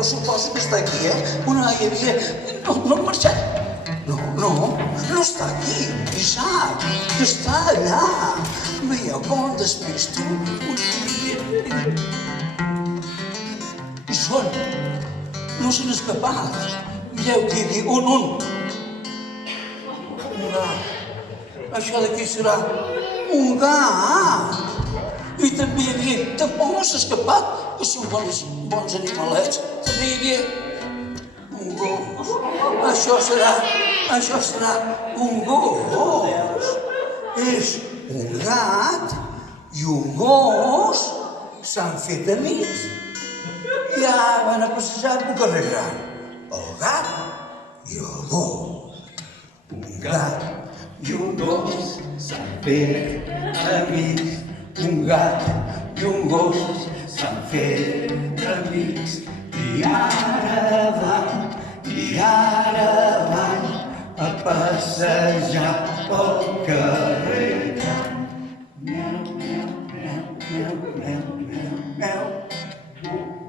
però suposo que està aquí, Una hi havia... No ha marxat. No està aquí, Isaac, està allà. Veieu com em despisto? Hi són. No s'han escapat. Mireu qui hi havia. Un. Un gat. Això d'aquí serà un gat. I també hi havia, tampoc no s'ha escapat, que són bons animalets. També hi havia un gos. Això serà un gos. És un gat i un gos s'han fet amics. Ja van a passejar pel carrer gran. El gat i el gos. Un gat i un gos s'han fet amics. Un gat i un gos s'han fet amics i ara van a passejar pel carrer. Meu, meu, meu, meu, meu, meu, meu.